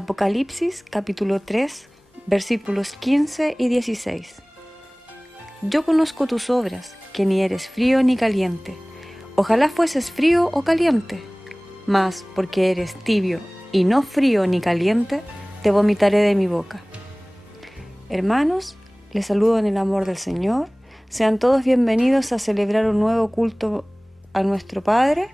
Apocalipsis capítulo 3, versículos 15 y 16. Yo conozco tus obras, que ni eres frío ni caliente. Ojalá fueses frío o caliente. Mas porque eres tibio y no frío ni caliente, te vomitaré de mi boca. Hermanos, les saludo en el amor del Señor. Sean todos bienvenidos a celebrar un nuevo culto a nuestro Padre,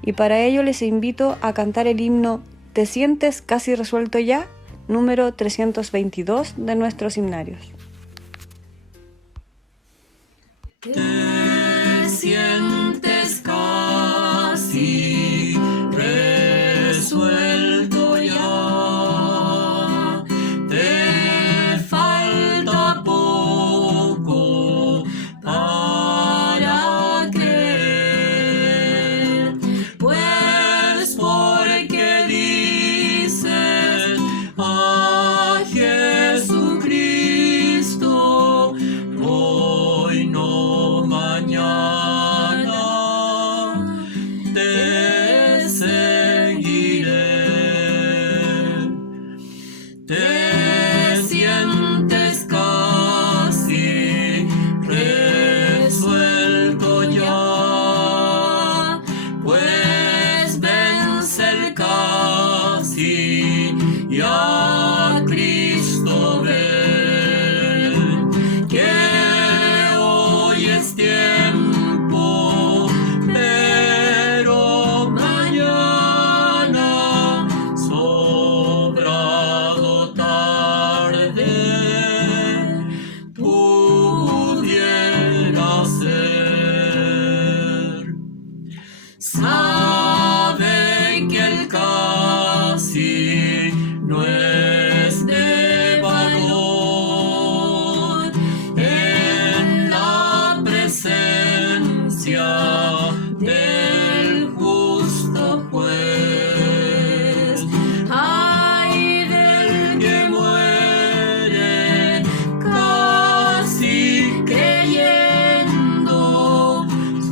y para ello les invito a cantar el himno ¿Te sientes casi resuelto ya?, número 322 de nuestros himnarios. Te sientes casi resuelto ya, te falta poco para creer, pues porque dices a Jesucristo, hoy no mañana te seguiré. Te sientes casi resuelto ya, pues vence el casi y a Cristo ven, que hoy es tiempo, pero mañana sobrado tarde pudiera ser. Sabe que el casi no es de valor en la presencia del justo juez. Ay del que muere casi creyendo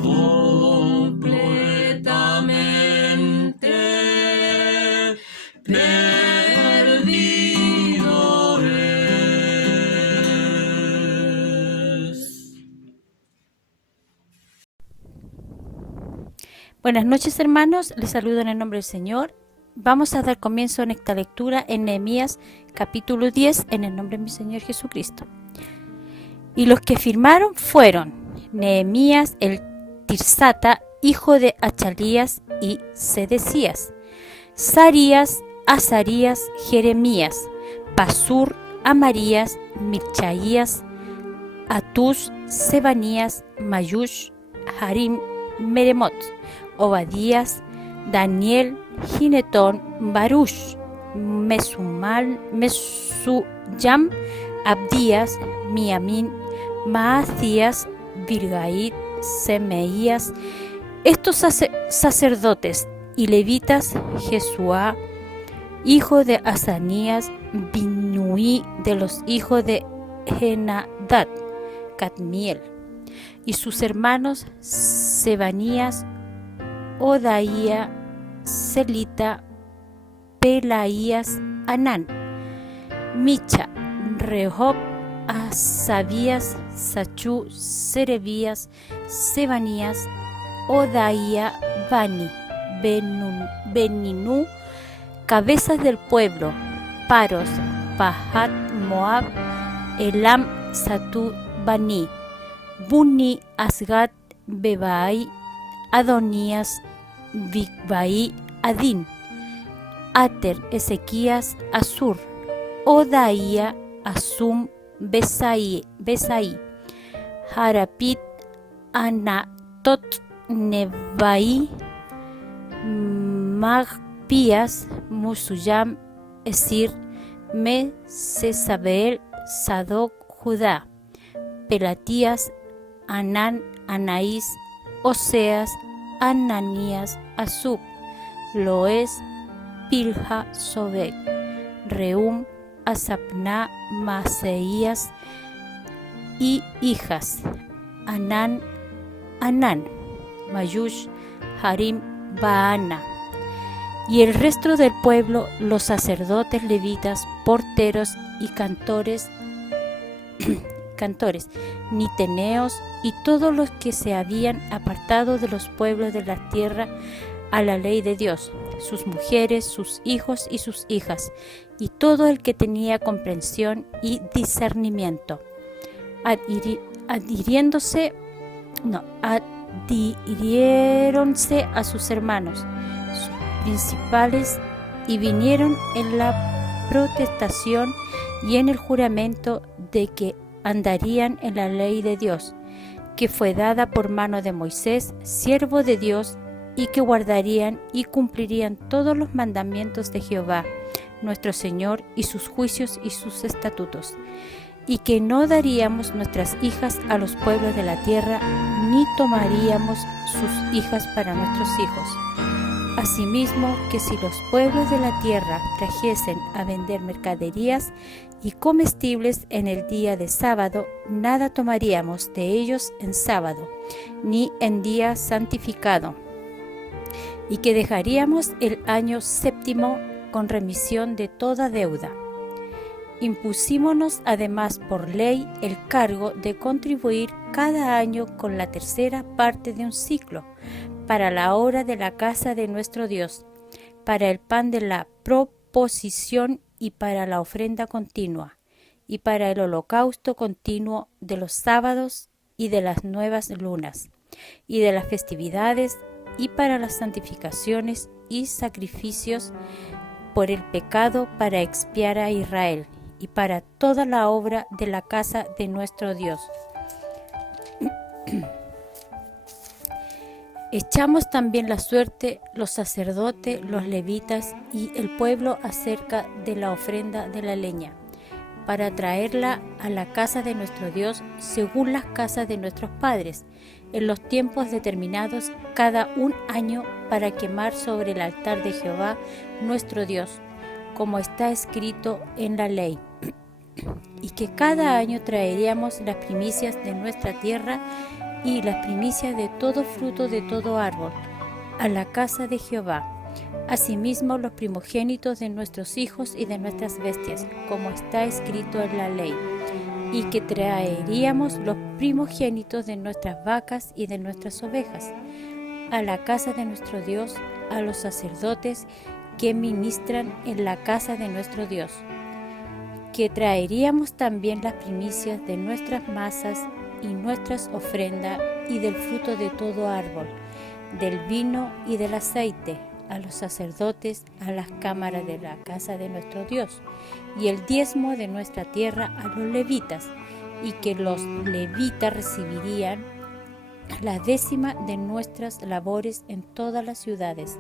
completamente perdido es. Buenas noches, hermanos, les saludo en el nombre del Señor. Vamos a dar comienzo en esta lectura en Nehemías capítulo 10 en el nombre de mi Señor Jesucristo. Y los que firmaron fueron Nehemías el Tirsata, hijo de Achalías y Sedecías, Sarías, Azarías, Jeremías, Pasur, Amarías, Mirchaías, Atús, Sebanías, Mayush, Harim, Meremot, Obadías, Daniel, Ginetón, Baruch, Mesuyam, Abdías, Miamín, Maasías, Bilgaid, Semeías. Estos sacerdotes y levitas, Jesuá, hijo de Asanías, Binuí, de los hijos de Henadad, Cadmiel, y sus hermanos Sebanías, Odaía, Celita, Pelaías, Anán, Micha, Rehob, Asabías, Sachú, Serebías, Sebanías, Odaía, Bani, Beninú, cabezas del pueblo, Paros, Pahat, Moab, Elam, Satú, Bani, Buni, Asgat, Bebai, Adonías, Bigbai, Adín, Ater, Ezequías, Asur, Odaía, Asum, Besai, Harapit, Anatot, Nebai, Magpías, Musuyam, Esir, Mesesabel, Sadoc, Judá, Pelatías, Anán, Anaís, Oseas, Ananías, Azub, Loes, Pilja, Sobek, Reum, Asapná, Maseías y hijas, Anán, Mayush, Harim, Baana. Y el resto del pueblo, los sacerdotes, levitas, porteros y cantores, niteneos y todos los que se habían apartado de los pueblos de la tierra a la ley de Dios, sus mujeres, sus hijos y sus hijas, y todo el que tenía comprensión y discernimiento, adhiriéronse a sus hermanos, sus principales, y vinieron en la protestación y en el juramento de que andarían en la ley de Dios, que fue dada por mano de Moisés, siervo de Dios, y que guardarían y cumplirían todos los mandamientos de Jehová, nuestro Señor, y sus juicios y sus estatutos, y que no daríamos nuestras hijas a los pueblos de la tierra, ni tomaríamos sus hijas para nuestros hijos. Asimismo, que si los pueblos de la tierra trajesen a vender mercaderías y comestibles en el día de sábado, nada tomaríamos de ellos en sábado, ni en día santificado, y que dejaríamos el año séptimo con remisión de toda deuda. Impusímonos además por ley el cargo de contribuir cada año con la tercera parte de un ciclo, para la obra de la casa de nuestro Dios, para el pan de la proposición y para la ofrenda continua, y para el holocausto continuo de los sábados y de las nuevas lunas, y de las festividades, y para las santificaciones y sacrificios por el pecado, para expiar a Israel, y para toda la obra de la casa de nuestro Dios. Echamos también la suerte los sacerdotes, los levitas y el pueblo acerca de la ofrenda de la leña, para traerla a la casa de nuestro Dios según las casas de nuestros padres, en los tiempos determinados cada un año, para quemar sobre el altar de Jehová nuestro Dios, como está escrito en la ley. Y que cada año traeríamos las primicias de nuestra tierra y las primicias de todo fruto de todo árbol a la casa de Jehová. Asimismo los primogénitos de nuestros hijos y de nuestras bestias, como está escrito en la ley. Y que traeríamos los primogénitos de nuestras vacas y de nuestras ovejas a la casa de nuestro Dios, a los sacerdotes que ministran en la casa de nuestro Dios. Que traeríamos también las primicias de nuestras masas y nuestras ofrendas y del fruto de todo árbol, del vino y del aceite, a los sacerdotes, a las cámaras de la casa de nuestro Dios, y el diezmo de nuestra tierra a los levitas, y que los levitas recibirían la décima de nuestras labores en todas las ciudades,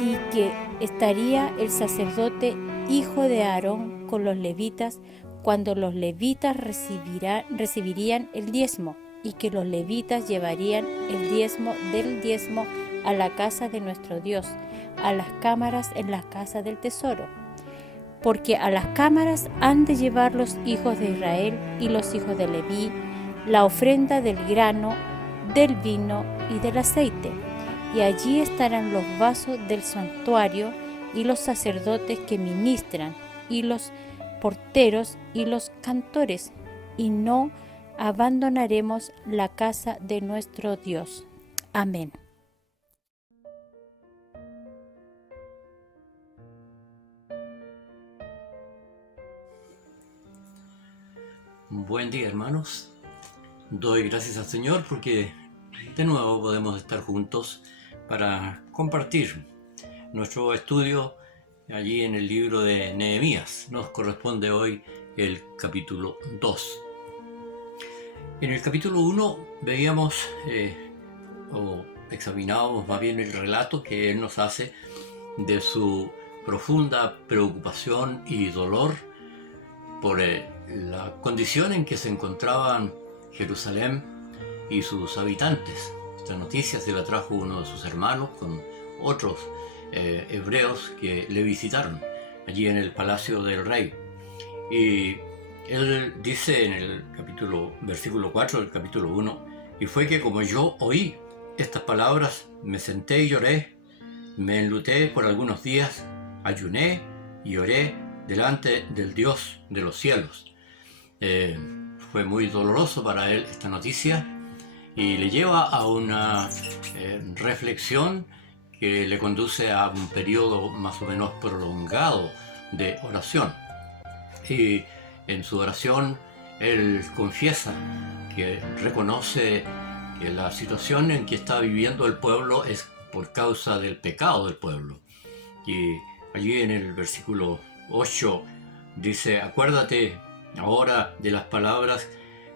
y que estaría el sacerdote hijo de Aarón con los levitas cuando los levitas recibirían el diezmo, y que los levitas llevarían el diezmo del diezmo a la casa de nuestro Dios, a las cámaras en la casa del tesoro. Porque a las cámaras han de llevar los hijos de Israel y los hijos de Leví la ofrenda del grano, del vino y del aceite, y allí estarán los vasos del santuario y los sacerdotes que ministran, y los porteros y los cantores, y no abandonaremos la casa de nuestro Dios. Amén. Buen día, hermanos. Doy gracias al Señor porque de nuevo podemos estar juntos para compartir nuestro estudio allí en el libro de Nehemías. Nos corresponde hoy el capítulo 2. En el capítulo 1 veíamos o examinábamos más bien el relato que él nos hace de su profunda preocupación y dolor por la condición en que se encontraban Jerusalén y sus habitantes. Esta noticia se la trajo uno de sus hermanos con otros hebreos que le visitaron allí en el palacio del rey. Y él dice en el versículo 4 del capítulo 1, y fue que como yo oí estas palabras, me senté y lloré, me enluté por algunos días, ayuné y oré delante del Dios de los cielos. Fue muy doloroso para él esta noticia y le lleva a una reflexión que le conduce a un periodo más o menos prolongado de oración. Y en su oración él confiesa que reconoce que la situación en que está viviendo el pueblo es por causa del pecado del pueblo. Y allí en el versículo 8 dice: acuérdate ahora de las palabras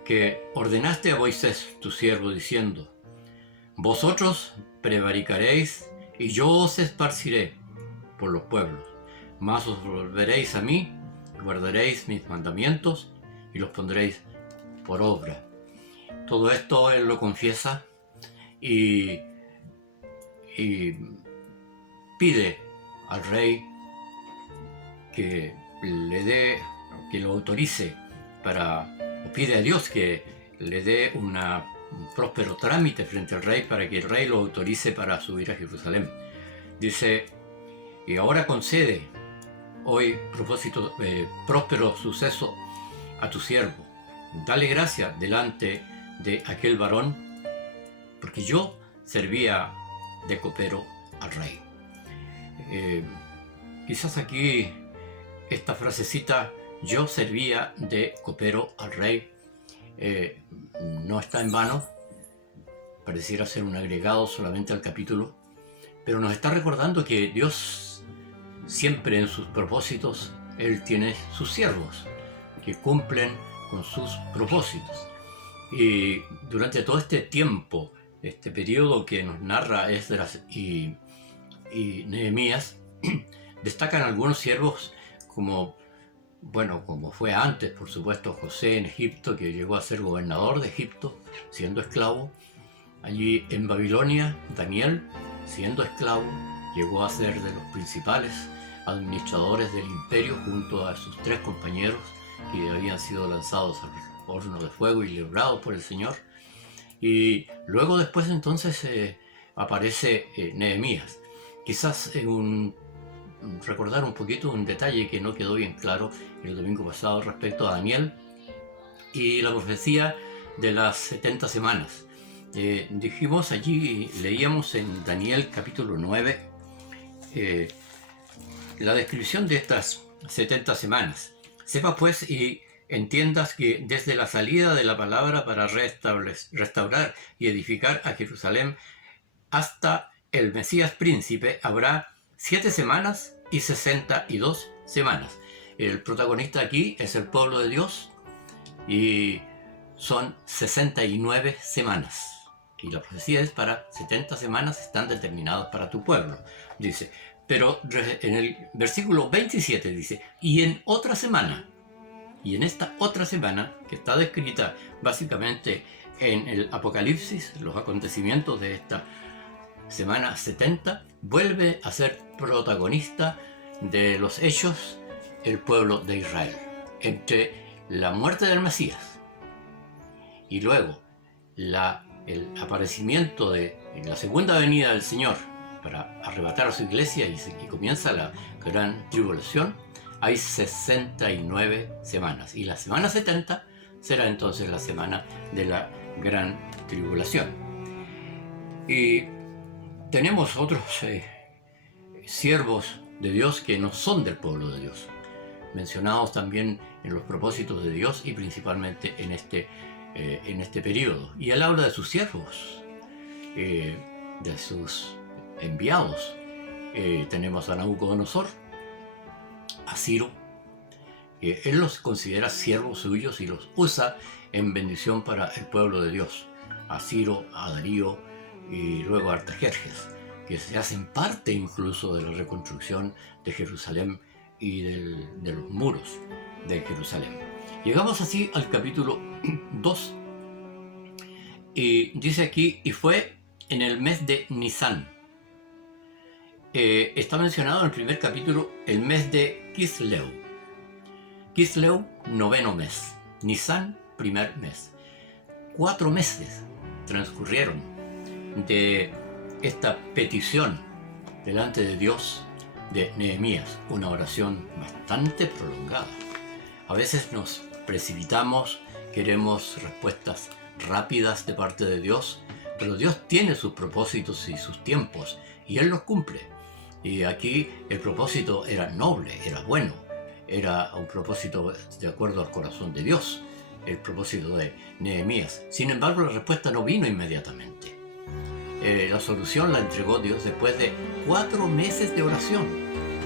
que ordenaste a Moisés, tu siervo, diciendo: vosotros prevaricaréis y yo os esparciré por los pueblos, mas os volveréis a mí, guardaréis mis mandamientos y los pondréis por obra. Todo esto él lo confiesa y pide al rey que le dé, que lo autorice o pide a Dios que le dé un próspero trámite frente al rey para que el rey lo autorice para subir a Jerusalén. Dice: y ahora concede hoy próspero suceso a tu siervo. Dale gracia delante de aquel varón, porque yo servía de copero al rey. Quizás aquí esta frasecita, yo servía de copero al rey, no está en vano. Pareciera ser un agregado solamente al capítulo, pero nos está recordando que Dios siempre en sus propósitos, Él tiene sus siervos que cumplen con sus propósitos. Y durante todo este tiempo, este periodo que nos narra Esdras y Nehemías, destacan algunos siervos como fue antes, por supuesto, José en Egipto, que llegó a ser gobernador de Egipto, siendo esclavo. Allí en Babilonia, Daniel, siendo esclavo, llegó a ser de los principales administradores del imperio junto a sus 3 compañeros que habían sido lanzados al horno de fuego y librados por el Señor. Y luego después entonces aparece Nehemías. Quizás recordar un poquito un detalle que no quedó bien claro el domingo pasado respecto a Daniel y la profecía de las 70 semanas. Dijimos allí, leíamos en Daniel capítulo 9 la descripción de estas 70 semanas. Sepa pues y entiendas que desde la salida de la palabra para restaurar y edificar a Jerusalén hasta el Mesías príncipe habrá 7 semanas y 62 semanas. El protagonista aquí es el pueblo de Dios y son 69 semanas. Y la profecía es para 70 semanas están determinadas para tu pueblo. Dice, pero en el versículo 27 dice, y en otra semana, y en esta otra semana, que está descrita básicamente en el Apocalipsis, los acontecimientos de esta semana 70, vuelve a ser protagonista de los hechos el pueblo de Israel. Entre la muerte del Mesías y luego el aparecimiento de la segunda venida del Señor para arrebatar a su iglesia y comienza la gran tribulación, hay 69 semanas. Y la semana 70 será entonces la semana de la gran tribulación. Y tenemos otros siervos de Dios que no son del pueblo de Dios, mencionados también en los propósitos de Dios y principalmente en este periodo. Y él habla de sus siervos, de sus enviados. Tenemos a Nabucodonosor, a Ciro, que él los considera siervos suyos y los usa en bendición para el pueblo de Dios. A Ciro, a Darío y luego a Artajerjes, que se hacen parte incluso de la reconstrucción de Jerusalén y de los muros de Jerusalén. Llegamos así al capítulo 2 y dice aquí, y fue en el mes de Nisan. Está mencionado en el primer capítulo el mes de Kisleu. Kisleu, 9º mes. Nisan, primer mes. 4 meses transcurrieron de esta petición delante de Dios de Nehemías, una oración bastante prolongada. A veces nos precipitamos, queremos respuestas rápidas de parte de Dios, pero Dios tiene sus propósitos y sus tiempos, y Él los cumple. Y aquí el propósito era noble, era bueno, era un propósito de acuerdo al corazón de Dios, el propósito de Nehemías. Sin embargo, la respuesta no vino inmediatamente. La solución la entregó Dios después de 4 meses de oración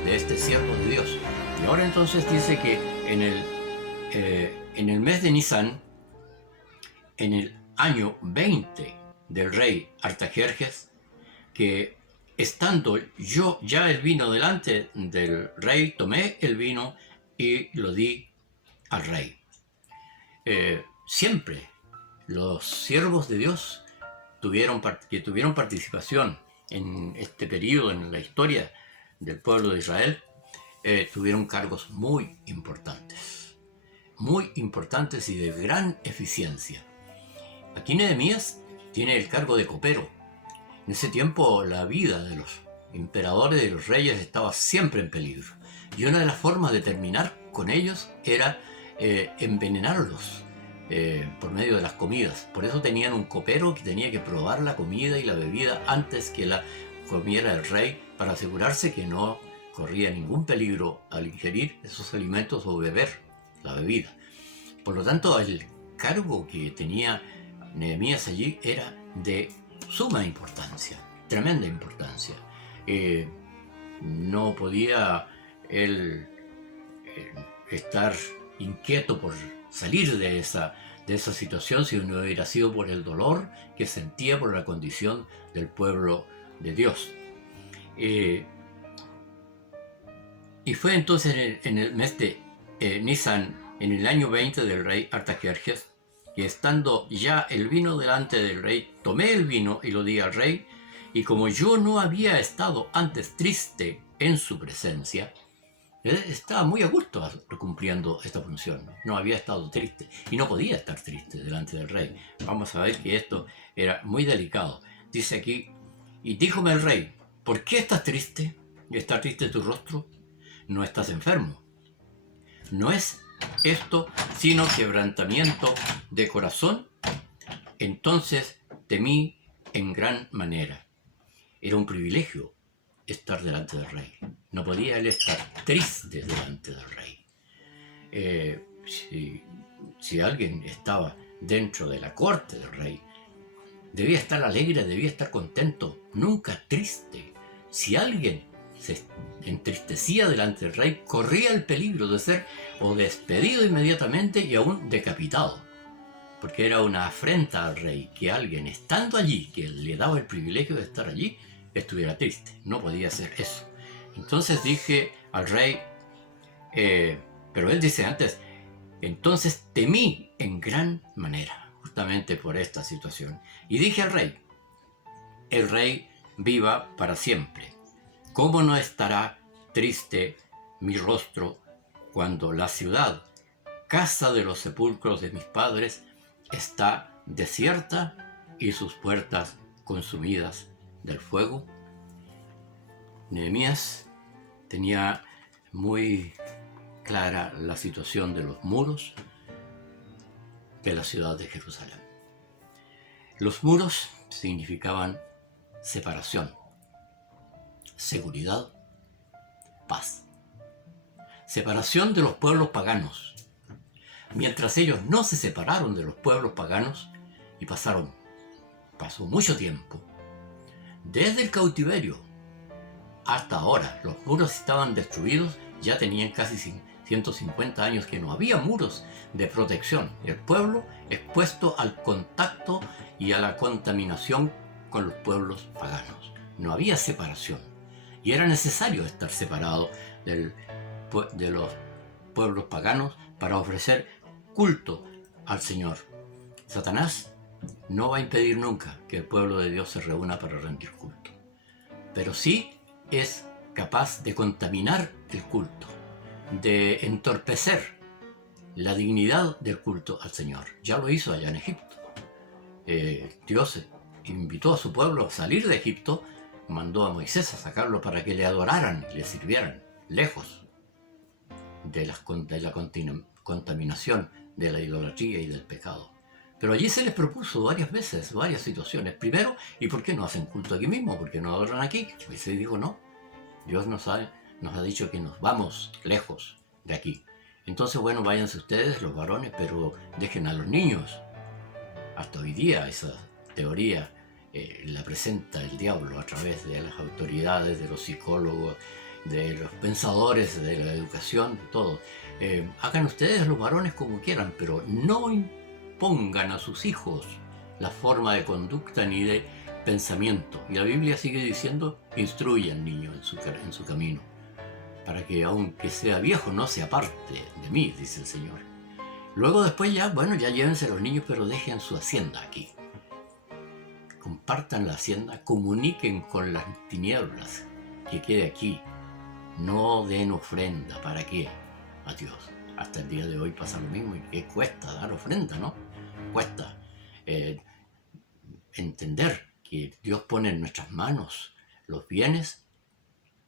de este siervo de Dios. Y ahora entonces dice que en el mes de Nisan, en el año 20 del rey Artajerjes, que estando yo ya el vino delante del rey, tomé el vino y lo di al rey. Siempre los siervos de Dios que tuvieron participación en este periodo en la historia del pueblo de Israel, tuvieron cargos muy importantes y de gran eficiencia. Aquí Nehemías tiene el cargo de copero. En ese tiempo la vida de los emperadores y de los reyes estaba siempre en peligro, y una de las formas de terminar con ellos era envenenarlos por medio de las comidas. Por eso tenían un copero que tenía que probar la comida y la bebida antes que la comiera el rey, para asegurarse que no corría ningún peligro al ingerir esos alimentos o beber la bebida. Por lo tanto, el cargo que tenía Nehemías allí era de suma importancia, tremenda importancia. No podía él estar inquieto por salir de esa situación si no hubiera sido por el dolor que sentía por la condición del pueblo de Dios. Y fue entonces en el mes de Nisan, en el año 20 del rey Artajerjes, que estando ya el vino delante del rey, tomé el vino y lo di al rey, y como yo no había estado antes triste en su presencia, estaba muy a gusto cumpliendo esta función. No había estado triste y no podía estar triste delante del rey. Vamos a ver que esto era muy delicado. Dice aquí, y díjome el rey, ¿por qué estás triste? ¿Está triste tu rostro? No estás enfermo. ¿No es esto sino quebrantamiento de corazón? Entonces temí en gran manera. Era un privilegio estar delante del rey. No podía él estar triste delante del rey. Si alguien estaba dentro de la corte del rey, debía estar alegre, debía estar contento, nunca triste. Si alguien se entristecía delante del rey, corría el peligro de ser o despedido inmediatamente y aún decapitado, porque era una afrenta al rey que alguien estando allí, que le daba el privilegio de estar allí, estuviera triste. No podía hacer eso. Entonces dije al rey, pero él dice antes, entonces temí en gran manera, justamente por esta situación, y dije al rey, el rey viva para siempre. ¿Cómo no estará triste mi rostro cuando la ciudad, casa de los sepulcros de mis padres, está desierta y sus puertas consumidas del fuego? Nehemías tenía muy clara la situación de los muros de la ciudad de Jerusalén. Los muros significaban separación, seguridad, paz. Separación de los pueblos paganos. Mientras ellos no se separaron de los pueblos paganos, y pasó mucho tiempo, desde el cautiverio hasta ahora, los muros estaban destruidos, ya tenían casi 150 años que no había muros de protección. El pueblo expuesto al contacto y a la contaminación con los pueblos paganos. No había separación. Y era necesario estar separado de los pueblos paganos para ofrecer culto al Señor. Satanás no va a impedir nunca que el pueblo de Dios se reúna para rendir culto. Pero sí es capaz de contaminar el culto, de entorpecer la dignidad del culto al Señor. Ya lo hizo allá en Egipto. Dios invitó a su pueblo a salir de Egipto mandó a Moisés a sacarlo para que le adoraran y le sirvieran, lejos de la contaminación, de la idolatría y del pecado. Pero allí se les propuso varias veces, varias situaciones. Primero, ¿y por qué no hacen culto aquí mismo? ¿Por qué no adoran aquí? Moisés dijo, no, Dios nos ha dicho que nos vamos lejos de aquí. Entonces, bueno, váyanse ustedes, los varones, pero dejen a los niños. Hasta hoy día esa teoría la presenta el diablo a través de las autoridades, de los psicólogos, de los pensadores de la educación, todo. Hagan ustedes los varones como quieran, pero no impongan a sus hijos la forma de conducta ni de pensamiento. Y la Biblia sigue diciendo, instruye al niño en su camino, para que aunque sea viejo no se aparte de mí, dice el Señor. Luego después ya llévense a los niños, pero dejen su hacienda aquí. Compartan la hacienda, comuniquen con las tinieblas, que quede aquí. No den ofrenda, ¿para qué? A Dios. Hasta el día de hoy pasa lo mismo, y que cuesta dar ofrenda, ¿no? Cuesta entender que Dios pone en nuestras manos los bienes,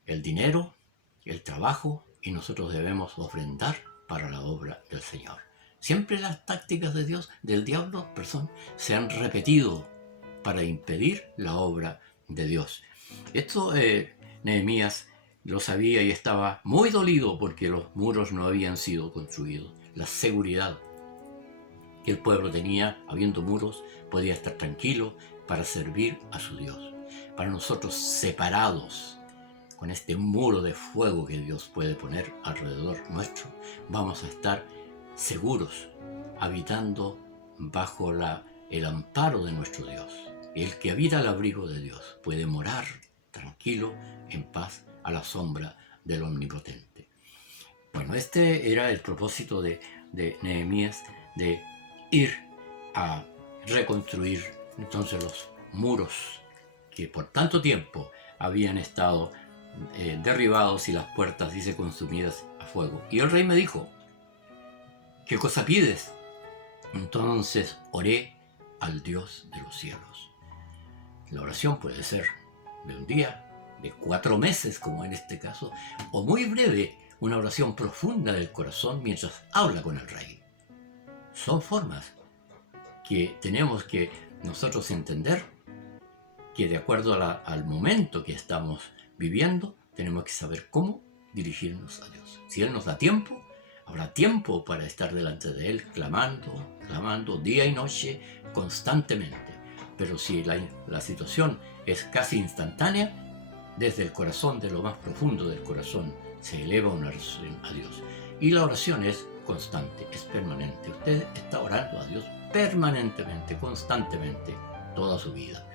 el dinero, el trabajo, y nosotros debemos ofrendar para la obra del Señor. Siempre las tácticas del diablo, se han repetido para impedir la obra de Dios. Esto Nehemías lo sabía y estaba muy dolido porque los muros no habían sido construidos. La seguridad que el pueblo tenía, habiendo muros, podía estar tranquilo para servir a su Dios. Para nosotros, separados con este muro de fuego que Dios puede poner alrededor nuestro, vamos a estar seguros, habitando bajo el amparo de nuestro Dios. El que habita al abrigo de Dios puede morar tranquilo, en paz, a la sombra del Omnipotente. Bueno, este era el propósito de Nehemías, de ir a reconstruir entonces los muros que por tanto tiempo habían estado derribados y las puertas, dice, consumidas a fuego. Y el rey me dijo, ¿qué cosa pides? Entonces oré al Dios de los cielos. La oración puede ser de un día, de 4 meses, como en este caso, o muy breve, una oración profunda del corazón mientras habla con el rey. Son formas que tenemos que nosotros entender, que de acuerdo al momento que estamos viviendo, tenemos que saber cómo dirigirnos a Dios. Si Él nos da tiempo, habrá tiempo para estar delante de Él, clamando día y noche, constantemente. Pero si la situación es casi instantánea, desde el corazón, de lo más profundo del corazón, se eleva una oración a Dios. Y la oración es constante, es permanente. Usted está orando a Dios permanentemente, constantemente, toda su vida.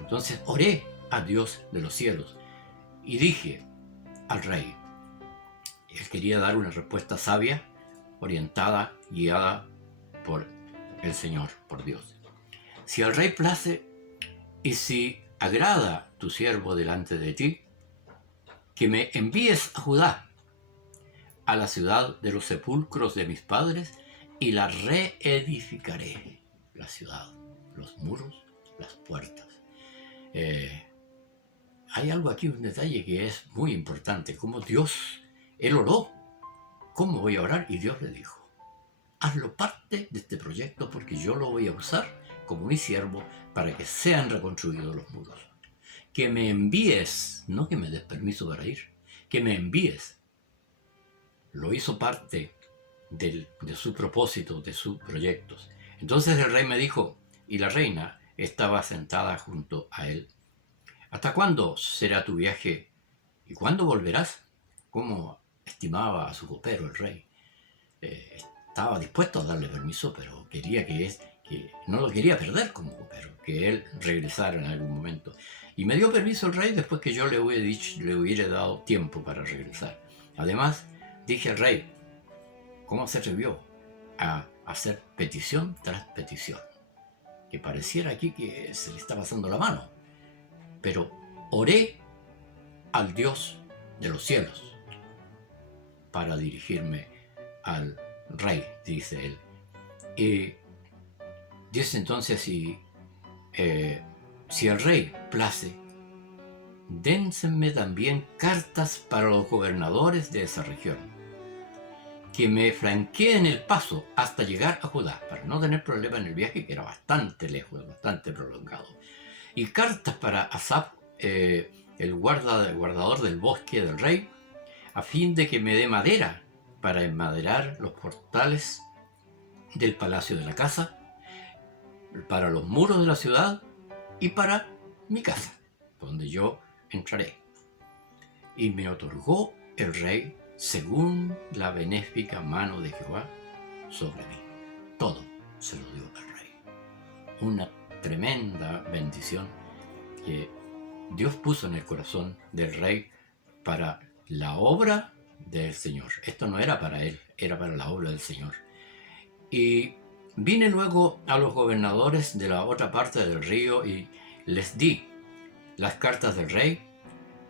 Entonces oré a Dios de los cielos y dije al rey, él quería dar una respuesta sabia, orientada, guiada por el Señor, por Dios. Si al rey place y si agrada tu siervo delante de ti, que me envíes a Judá, a la ciudad de los sepulcros de mis padres, y la reedificaré, la ciudad, los muros, las puertas. Hay algo aquí, un detalle que es muy importante, como Dios, él oró, ¿cómo voy a orar? Y Dios le dijo, hazlo parte de este proyecto porque yo lo voy a usar como mi siervo para que sean reconstruidos los muros. Que me envíes, no que me des permiso para ir, que me envíes. Lo hizo parte de su propósito, de sus proyectos. Entonces el rey me dijo, y la reina estaba sentada junto a él, ¿hasta cuándo será tu viaje y cuándo volverás? ¿Cómo estimaba a su copero el rey? Estaba dispuesto a darle permiso, pero quería que no lo quería perder como copero, que él regresara en algún momento. Y me dio permiso el rey después que yo le hubiera dado tiempo para regresar. Además, dije al rey, ¿cómo se atrevió a hacer petición tras petición? Que pareciera aquí que se le está pasando la mano. Pero oré al Dios de los cielos para dirigirme al rey, dice él. Y dice entonces, si el rey place dénseme también cartas para los gobernadores de esa región, que me flanqueen el paso hasta llegar a Judá, para no tener problema en el viaje, que era bastante lejos, bastante prolongado. Y cartas para Asaf, el guardador del bosque del rey, a fin de que me dé madera para enmaderar los portales del palacio de la casa, para los muros de la ciudad y para mi casa, donde yo entraré. Y me otorgó el rey según la benéfica mano de Jehová sobre mí. Todo se lo dio al rey. Una tremenda bendición que Dios puso en el corazón del rey para la obra del Señor. Esto no era para él, era para la obra del Señor. Y vine luego a los gobernadores de la otra parte del río y les di las cartas del rey,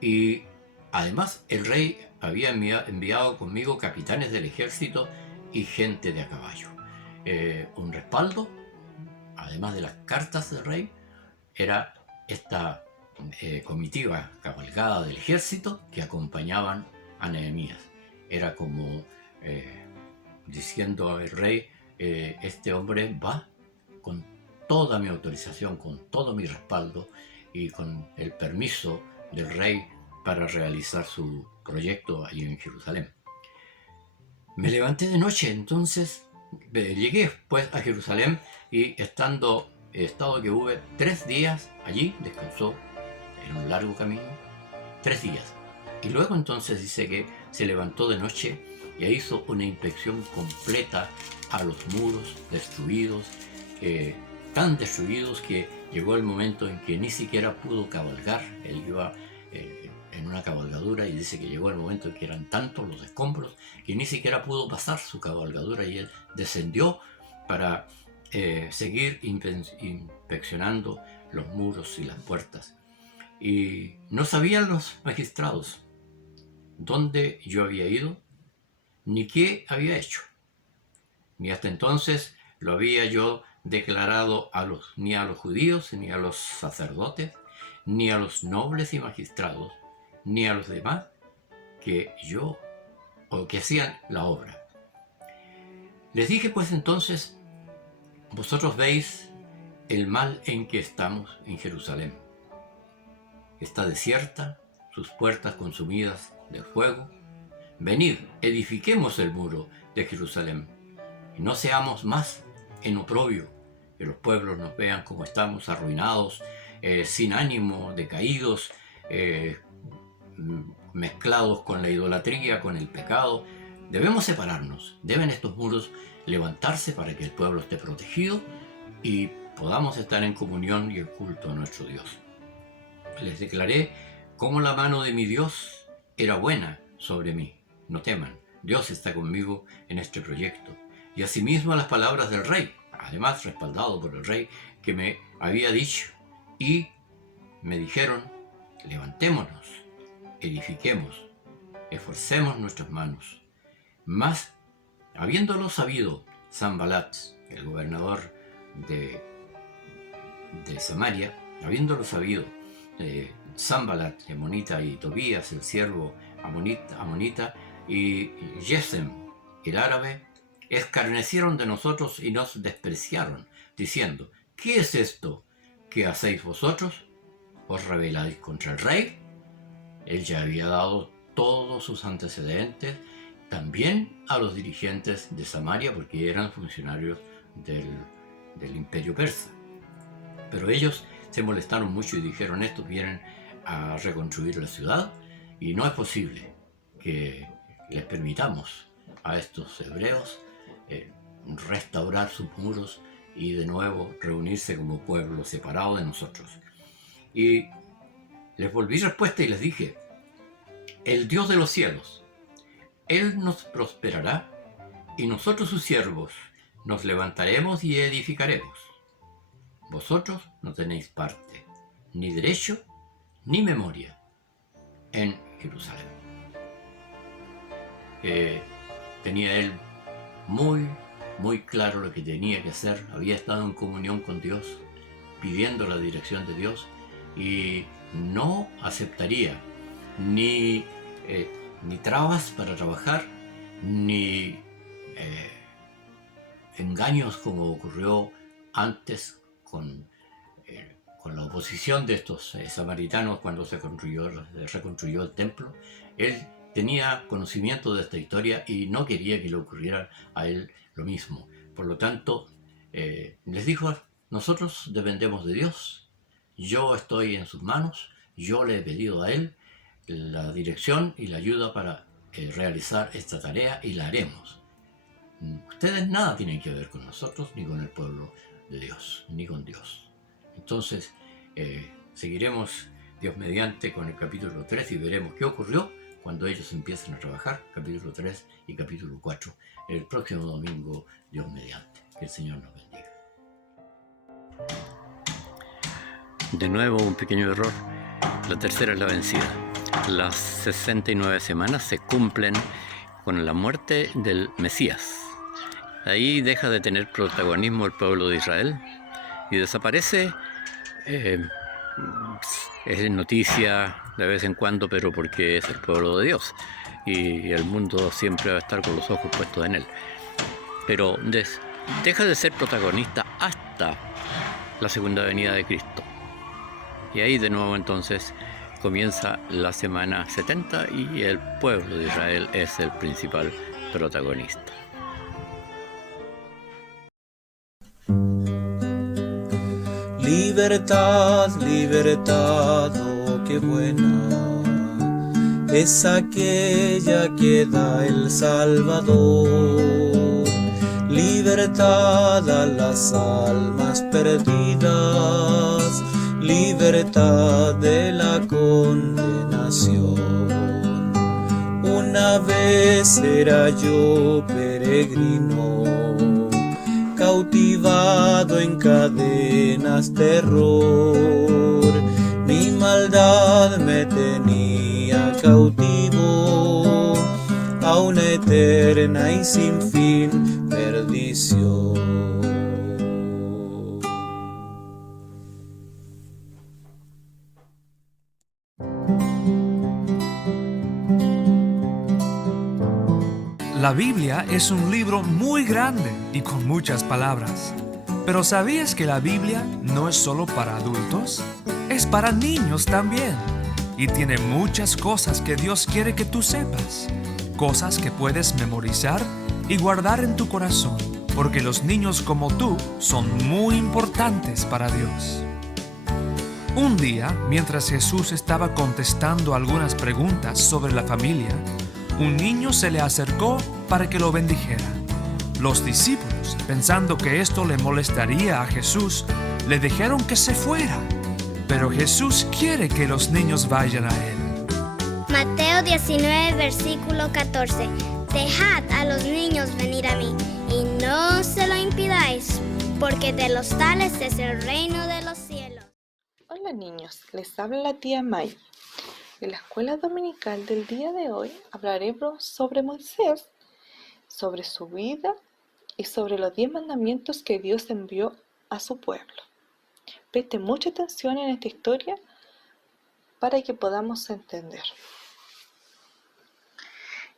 y además el rey había enviado conmigo capitanes del ejército y gente de a caballo. Un respaldo, además de las cartas del rey, era esta comitiva cabalgada del ejército que acompañaban a Nehemías. Era como diciendo al rey, este hombre va con toda mi autorización, con todo mi respaldo y con el permiso del rey para realizar su proyecto allí en Jerusalén. Me levanté de noche, entonces llegué pues a Jerusalén, y estado que hube 3 días allí, descansó en un largo camino, 3 días. Y luego entonces dice que se levantó de noche y hizo una inspección completa a los muros destruidos, tan destruidos que llegó el momento en que ni siquiera pudo cabalgar. Él iba en una cabalgadura, y dice que llegó el momento en que eran tantos los escombros que ni siquiera pudo pasar su cabalgadura, y él descendió para seguir inspeccionando los muros y las puertas. Y no sabían los magistrados dónde yo había ido, ni qué había hecho. Ni hasta entonces lo había yo declarado ni a los judíos, ni a los sacerdotes, ni a los nobles y magistrados, ni a los demás que hacían la obra. Les dije pues entonces: vosotros veis el mal en que estamos en Jerusalén. Está desierta, sus puertas consumidas del fuego. Venid, edifiquemos el muro de Jerusalén, y no seamos más en oprobio, que los pueblos nos vean como estamos, arruinados, sin ánimo, decaídos, mezclados con la idolatría, con el pecado. Debemos separarnos, deben estos muros levantarse para que el pueblo esté protegido y podamos estar en comunión y en culto a nuestro Dios. Les declaré cómo la mano de mi Dios era buena sobre mí. No teman, Dios está conmigo en este proyecto. Y asimismo las palabras del rey, además respaldado por el rey, que me había dicho, y me dijeron: levantémonos, edifiquemos, esforcemos nuestras manos. Mas, habiéndolo sabido Sanballat, el gobernador de Samaria, habiéndolo sabido Sanballat, amonita, y Tobías, el siervo amonita, y Gesem, el árabe, escarnecieron de nosotros y nos despreciaron, diciendo: ¿qué es esto que hacéis vosotros? ¿Os rebeláis contra el rey? Él ya había dado todos sus antecedentes, también a los dirigentes de Samaria, porque eran funcionarios del imperio persa. Pero ellos se molestaron mucho y dijeron: estos vienen a reconstruir la ciudad y no es posible que les permitamos a estos hebreos restaurar sus muros y de nuevo reunirse como pueblo separado de nosotros. Y les volví respuesta y les dije: el Dios de los cielos, Él nos prosperará, y nosotros sus siervos nos levantaremos y edificaremos. Vosotros no tenéis parte, ni derecho, ni memoria en Jerusalén. Tenía él muy claro lo que tenía que hacer. Había estado en comunión con Dios, pidiendo la dirección de Dios, y no aceptaría ni trabas para trabajar, ni engaños como ocurrió antes con la oposición de estos samaritanos cuando se reconstruyó el templo. Él tenía conocimiento de esta historia y no quería que le ocurriera a él lo mismo. Por lo tanto, les dijo: nosotros dependemos de Dios, yo estoy en sus manos, yo le he pedido a él la dirección y la ayuda para realizar esta tarea y la haremos. Ustedes nada tienen que ver con nosotros, ni con el pueblo de Dios, ni con Dios. Entonces, seguiremos, Dios mediante, con el capítulo 3 y veremos qué ocurrió cuando ellos empiezan a trabajar, capítulo 3 y capítulo 4, el próximo domingo, Dios mediante. Que el Señor nos bendiga. De nuevo, un pequeño error. La tercera es la vencida. Las 69 semanas se cumplen con la muerte del Mesías. Ahí deja de tener protagonismo el pueblo de Israel y desaparece. Es noticia de vez en cuando, pero porque es el pueblo de Dios y el mundo siempre va a estar con los ojos puestos en él. Pero deja de ser protagonista hasta la segunda venida de Cristo. Y ahí de nuevo entonces comienza la semana 70 y el pueblo de Israel es el principal protagonista. Libertad, libertad, oh qué buena es aquella que da el Salvador. Libertad a las almas perdidas, libertad de la condenación. Una vez era yo peregrino, cautivado en cadenas, terror. Mi maldad me tenía cautivo a una eterna y sin fin perdición. La Biblia es un libro muy grande y con muchas palabras. Pero ¿sabías que la Biblia no es solo para adultos? Es para niños también. Y tiene muchas cosas que Dios quiere que tú sepas. Cosas que puedes memorizar y guardar en tu corazón. Porque los niños como tú son muy importantes para Dios. Un día, mientras Jesús estaba contestando algunas preguntas sobre la familia, un niño se le acercó para que lo bendijera. Los discípulos, pensando que esto le molestaría a Jesús, le dijeron que se fuera. Pero Jesús quiere que los niños vayan a Él. Mateo 19, versículo 14. Dejad a los niños venir a mí, y no se lo impidáis, porque de los tales es el reino de los cielos. Hola niños, les habla la tía May. En la escuela dominical del día de hoy hablaremos sobre Moisés, sobre su vida y sobre los 10 mandamientos que Dios envió a su pueblo. Preste mucha atención en esta historia para que podamos entender.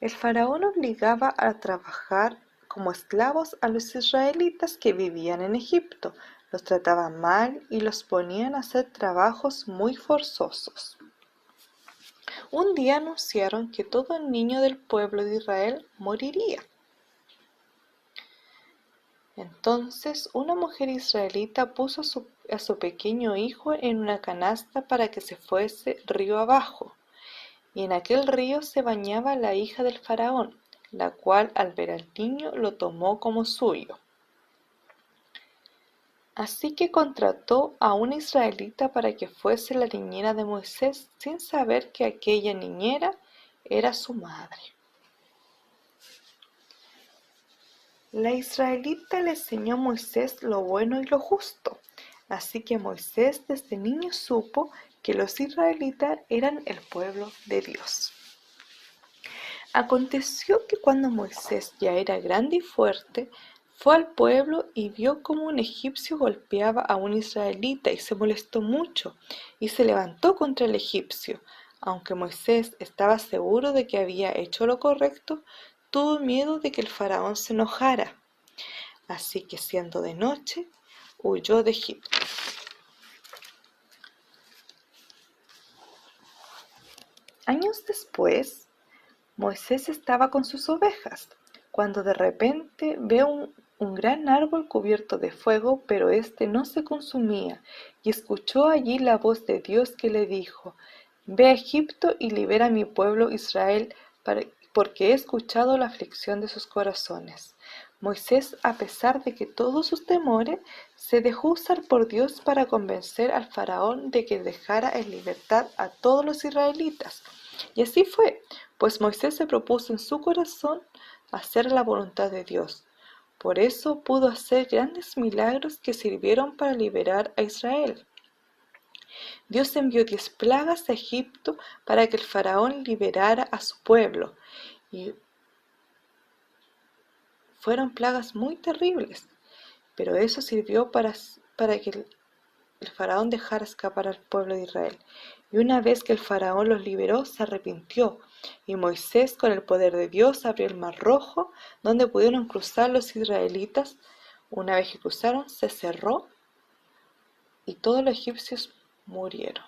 El faraón obligaba a trabajar como esclavos a los israelitas que vivían en Egipto. Los trataba mal y los ponían a hacer trabajos muy forzosos. Un día anunciaron que todo el niño del pueblo de Israel moriría. Entonces una mujer israelita puso a su pequeño hijo en una canasta para que se fuese río abajo, y en aquel río se bañaba la hija del faraón, la cual al ver al niño lo tomó como suyo. Así que contrató a una israelita para que fuese la niñera de Moisés, sin saber que aquella niñera era su madre. La israelita le enseñó a Moisés lo bueno y lo justo, así que Moisés desde niño supo que los israelitas eran el pueblo de Dios. Aconteció que cuando Moisés ya era grande y fuerte, Fue al pueblo y vio cómo un egipcio golpeaba a un israelita y se molestó mucho y se levantó contra el egipcio. Aunque Moisés estaba seguro de que había hecho lo correcto, tuvo miedo de que el faraón se enojara. Así que siendo de noche, huyó de Egipto. Años después, Moisés estaba con sus ovejas, cuando de repente ve un gran árbol cubierto de fuego, pero este no se consumía, y escuchó allí la voz de Dios que le dijo: Ve a Egipto y libera a mi pueblo Israel, porque he escuchado la aflicción de sus corazones. Moisés, a pesar de que todos sus temores, se dejó usar por Dios para convencer al faraón de que dejara en libertad a todos los israelitas. Y así fue, pues Moisés se propuso en su corazón hacer la voluntad de Dios. Por eso pudo hacer grandes milagros que sirvieron para liberar a Israel. Dios envió 10 plagas a Egipto para que el faraón liberara a su pueblo. Y fueron plagas muy terribles, pero eso sirvió para que el faraón dejara escapar al pueblo de Israel. Y una vez que el faraón los liberó, se arrepintió, y Moisés, con el poder de Dios, abrió el mar Rojo, donde pudieron cruzar los israelitas. Una vez que cruzaron, se cerró y todos los egipcios murieron.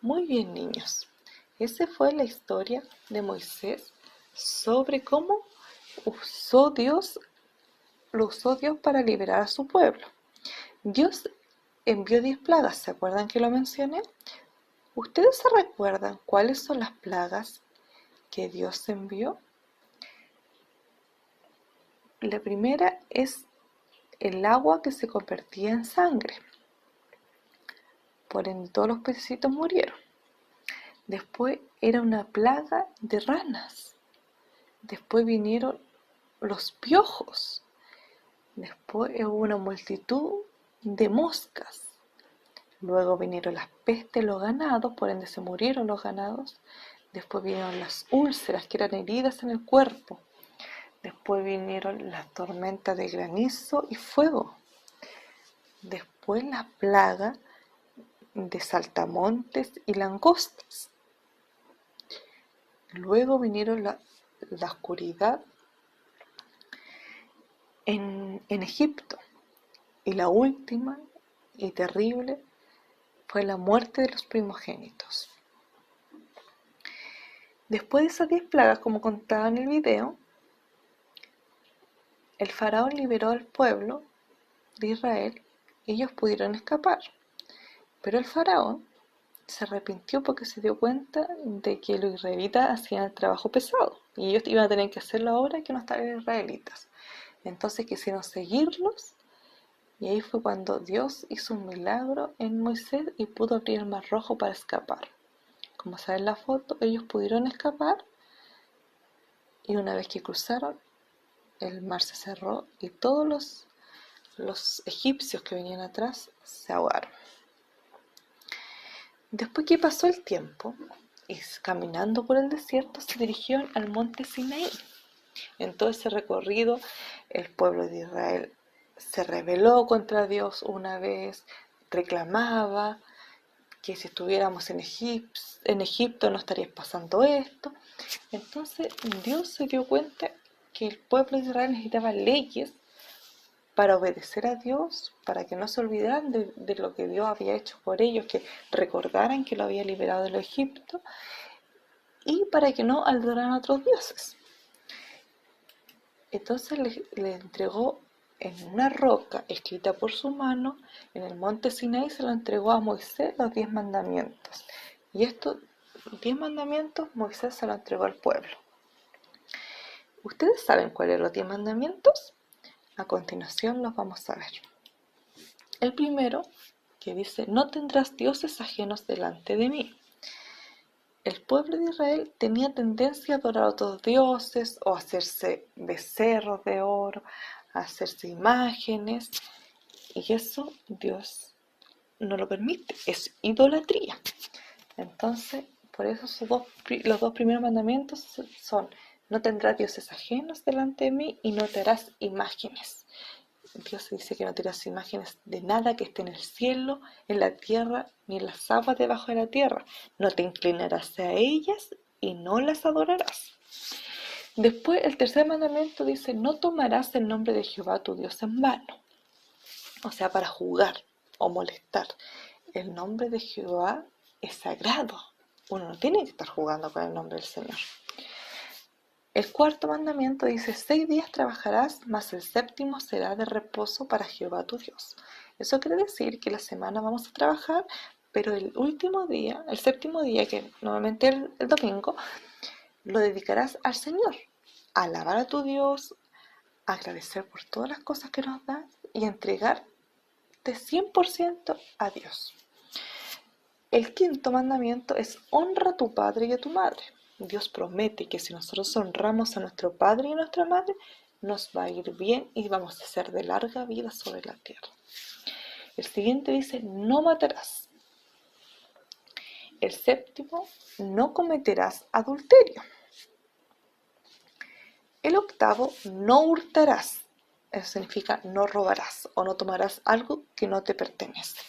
Muy bien, niños. Esa fue la historia de Moisés sobre cómo lo usó Dios para liberar a su pueblo. Dios envió 10 plagas, ¿se acuerdan que lo mencioné? ¿Ustedes se recuerdan cuáles son las plagas que Dios envió? La primera es el agua que se convertía en sangre. Por ende, todos los pececitos murieron. Después era una plaga de ranas. Después vinieron los piojos. Después hubo una multitud de moscas. Luego vinieron las pestes, los ganados, por ende se murieron los ganados. Después vinieron las úlceras, que eran heridas en el cuerpo. Después vinieron las tormentas de granizo y fuego. Después la plaga de saltamontes y langostas. Luego vinieron la oscuridad en Egipto. Y la última y terrible fue la muerte de los primogénitos. Después de esas 10 plagas, como contaba en el video, el faraón liberó al pueblo de Israel y ellos pudieron escapar. Pero el faraón se arrepintió porque se dio cuenta de que los israelitas hacían el trabajo pesado y ellos iban a tener que hacerlo ahora que no estaban los israelitas. Entonces quisieron seguirlos. Y ahí fue cuando Dios hizo un milagro en Moisés y pudo abrir el mar Rojo para escapar. Como se ve en la foto, ellos pudieron escapar y una vez que cruzaron, el mar se cerró y todos los egipcios que venían atrás se ahogaron. Después que pasó el tiempo, y caminando por el desierto, se dirigieron al monte Sinaí. En todo ese recorrido, el pueblo de Israel se rebeló contra Dios una vez, reclamaba que si estuviéramos en Egipto no estaría pasando esto. Entonces Dios se dio cuenta que el pueblo de Israel necesitaba leyes para obedecer a Dios, para que no se olvidaran de lo que Dios había hecho por ellos, que recordaran que lo había liberado de Egipto y para que no adoraran a otros dioses. Entonces le entregó en una roca escrita por su mano, en el monte Sinaí, se lo entregó a Moisés los 10 mandamientos. Y estos 10 mandamientos Moisés se los entregó al pueblo. ¿Ustedes saben cuáles son los 10 mandamientos? A continuación los vamos a ver. El primero, que dice: no tendrás dioses ajenos delante de mí. El pueblo de Israel tenía tendencia a adorar a otros dioses o a hacerse becerros de oro, a hacerse imágenes, y eso Dios no lo permite, es idolatría. Entonces, por eso los dos primeros mandamientos son: No tendrás dioses ajenos delante de mí y no te harás imágenes. Dios dice que no te harás imágenes de nada que esté en el cielo, en la tierra, ni en las aguas debajo de la tierra. No te inclinarás a ellas y no las adorarás. Después el tercer mandamiento dice, no tomarás el nombre de Jehová tu Dios en vano. O sea, para jugar o molestar. El nombre de Jehová es sagrado. Uno no tiene que estar jugando con el nombre del Señor. El cuarto mandamiento dice, 6 días trabajarás, mas el séptimo será de reposo para Jehová tu Dios. Eso quiere decir que la semana vamos a trabajar, pero el último día, el séptimo día, que normalmente es el domingo, lo dedicarás al Señor, a alabar a tu Dios, a agradecer por todas las cosas que nos da y a entregarte 100% a Dios. El quinto mandamiento es honra a tu padre y a tu madre. Dios promete que si nosotros honramos a nuestro padre y a nuestra madre, nos va a ir bien y vamos a ser de larga vida sobre la tierra. El siguiente dice, no matarás. El séptimo, no cometerás adulterio. El octavo, no hurtarás. Eso significa no robarás o no tomarás algo que no te pertenece.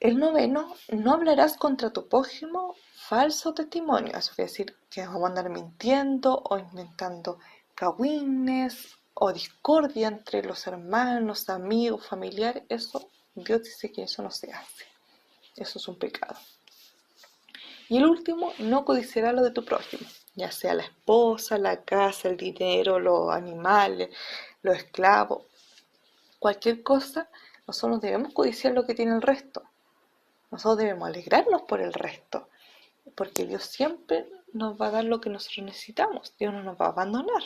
El noveno, no hablarás contra tu prójimo falso testimonio. Eso quiere decir que vamos a andar mintiendo o inventando cagüines o discordia entre los hermanos, amigos, familiares. Eso, Dios dice que eso no se hace. Eso es un pecado. Y el último, no codiciarás lo de tu prójimo, ya sea la esposa, la casa, el dinero, los animales, los esclavos, cualquier cosa. Nosotros debemos codiciar lo que tiene el resto. Nosotros debemos alegrarnos por el resto, porque Dios siempre nos va a dar lo que nosotros necesitamos. Dios no nos va a abandonar.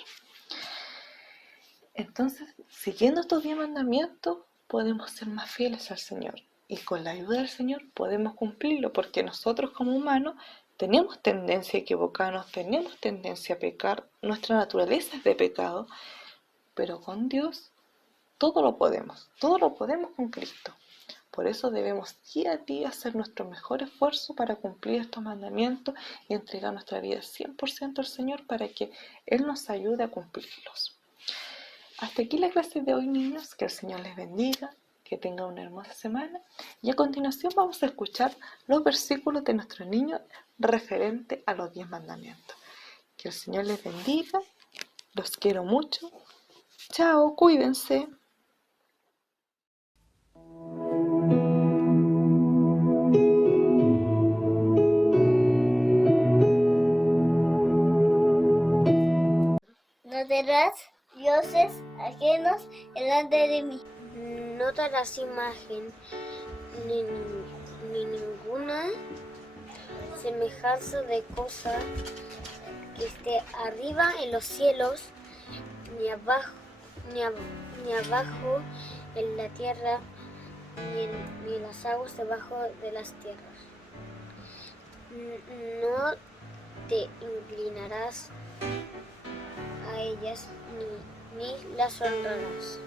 Entonces, siguiendo estos 10 mandamientos, podemos ser más fieles al Señor. Y con la ayuda del Señor podemos cumplirlo, porque nosotros como humanos tenemos tendencia a equivocarnos, tenemos tendencia a pecar. Nuestra naturaleza es de pecado, pero con Dios todo lo podemos con Cristo. Por eso debemos día a día hacer nuestro mejor esfuerzo para cumplir estos mandamientos y entregar nuestra vida 100% al Señor para que Él nos ayude a cumplirlos. Hasta aquí la clase de hoy, niños. Que el Señor les bendiga, que tengan una hermosa semana. Y a continuación vamos a escuchar los versículos de nuestro niño referente a los 10 mandamientos. Que el Señor les bendiga. Los quiero mucho. Chao, cuídense. No tendrás dioses ajenos delante de mí. No te harás imagen ni ninguna semejanza de cosa que esté arriba en los cielos, ni abajo en la tierra, ni en las aguas debajo de las tierras. No te inclinarás a ellas ni las honrarás.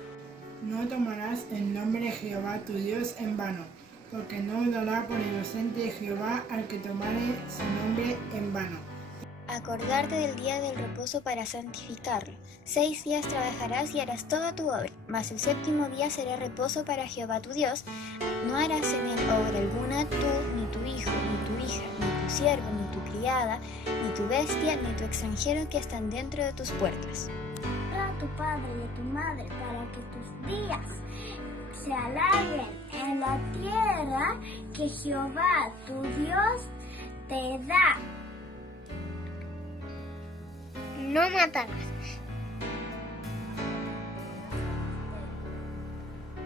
No tomarás el nombre de Jehová tu Dios en vano, porque no dará por inocente de Jehová al que tomare su nombre en vano. Acordarte del día del reposo para santificarlo. 6 días trabajarás y harás toda tu obra, mas el séptimo día será reposo para Jehová tu Dios. No harás en él obra alguna, tú, ni tu hijo, ni tu hija, ni tu siervo, ni tu criada, ni tu bestia, ni tu extranjero que están dentro de tus puertas. Honra a tu padre y a tu madre para que tus días se alarguen en la tierra que Jehová tu Dios te da. No matarás.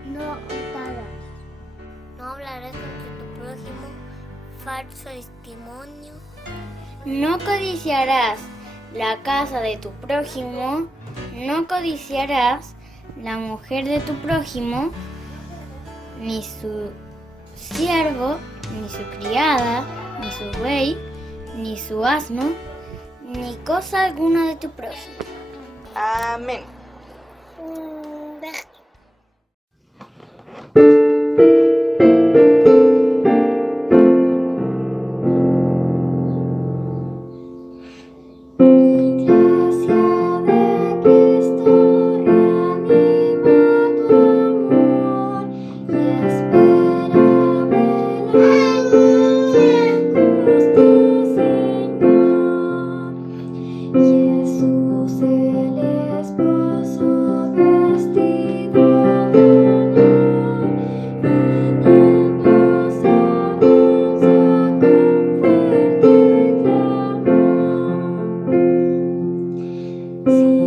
No hurtarás. No hablarás contra tu prójimo falso testimonio. No codiciarás la casa de tu prójimo. No codiciarás la mujer de tu prójimo, ni su siervo, ni su criada, ni su buey, ni su asno, ni cosa alguna de tu prójimo. Amén. Sí.